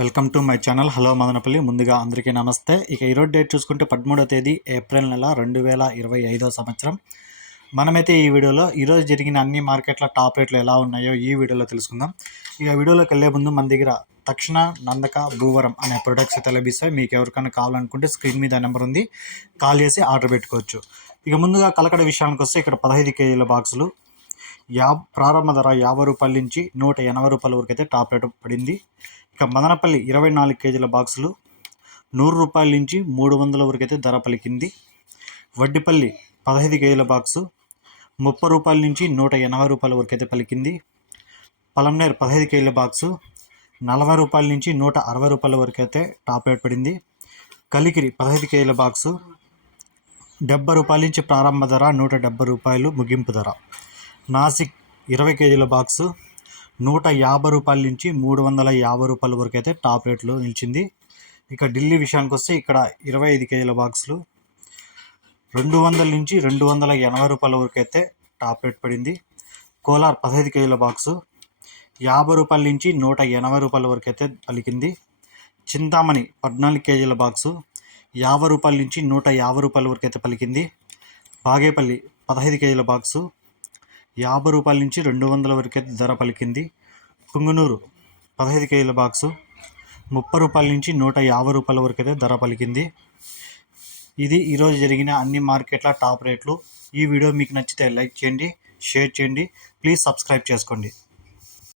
Welcome to my channel. Hello Madanapalle. ముందుగా అందరికీ నమస్తే. ఇక ఈరోజు డేట్ చూసుకుంటే పదమూడో తేదీ ఏప్రిల్ నెల రెండు వేల ఇరవై ఐదో సంవత్సరం. మనమైతే ఈ వీడియోలో ఈరోజు జరిగిన అన్ని మార్కెట్ల టాప్ రేట్లు ఎలా ఉన్నాయో ఈ వీడియోలో తెలుసుకుందాం. ఇక వీడియోలోకి వెళ్ళే ముందు మన దగ్గర తక్షణ నందక భూవరం అనే ప్రొడక్ట్స్ అయితే లభిస్తాయి. మీకు ఎవరికైనా కావాలనుకుంటే స్క్రీన్ మీద నెంబర్ ఉంది. కాల్ చేసి ఆర్డర్ పెట్టుకోవచ్చు. ఇక ముందుగా కలకడ విషయానికి వస్తే ఇక్కడ పదహైదు కేజీల బాక్సులు. యా ప్రారంభ ధర యాభై రూపాయల నుంచి నూట ఎనభై రూపాయల వరకు అయితే టాప్ రేట్ పడింది. ఇక మదనపల్లి ఇరవై నాలుగు కేజీల బాక్సులు నూరు రూపాయల నుంచి మూడు వందల వరకు అయితే ధర పలికింది. వడ్డిపల్లి పదహైదు కేజీల బాక్సు ముప్పై రూపాయల నుంచి నూట ఎనభై రూపాయల వరకు అయితే పలికింది. పలంనేర్ పదహైదు కేజీల బాక్సు నలభై రూపాయల నుంచి నూట అరవై రూపాయల వరకు అయితే టాప్ రేట్ పడింది. కలికిరి పదహైదు కేజీల బాక్సు డెబ్బై రూపాయల నుంచి ప్రారంభ ధర నూట డెబ్బై రూపాయలు ముగింపు ధర. నాసిక్ ఇరవై కేజీల బాక్సు నూట యాభై రూపాయల నుంచి మూడు వందల యాభై రూపాయల వరకు అయితే టాప్ రేట్లో నిలిచింది. ఇక ఢిల్లీ విషయానికి వస్తే ఇక్కడ ఇరవై ఐదు కేజీల బాక్సులు రెండు వందల నుంచి రెండు వందల ఎనభై రూపాయల వరకు అయితే టాప్ రేట్ పడింది. కోలార్ పదహైదు కేజీల బాక్సు యాభై రూపాయల నుంచి నూట ఎనభై రూపాయల వరకు అయితే పలికింది. చింతామణి పద్నాలుగు కేజీల బాక్సు యాభై రూపాయల నుంచి నూట యాభై రూపాయల వరకు అయితే పలికింది. బాగేపల్లి పదహైదు కేజీల బాక్సు యాభై రూపాయల నుంచి రెండు వందల వరకు అయితే ధర పలికింది. పుంగునూరు పదహైదు కేజీల బాక్సు ముప్పై రూపాయల నుంచి నూట యాభై రూపాయల వరకు అయితే ధర పలికింది. ఇది ఈరోజు జరిగిన అన్ని మార్కెట్ల టాప్ రేట్లు. ఈ వీడియో మీకు నచ్చితే లైక్ చేయండి షేర్ చేయండి. ప్లీజ్ సబ్స్క్రైబ్ చేసుకోండి.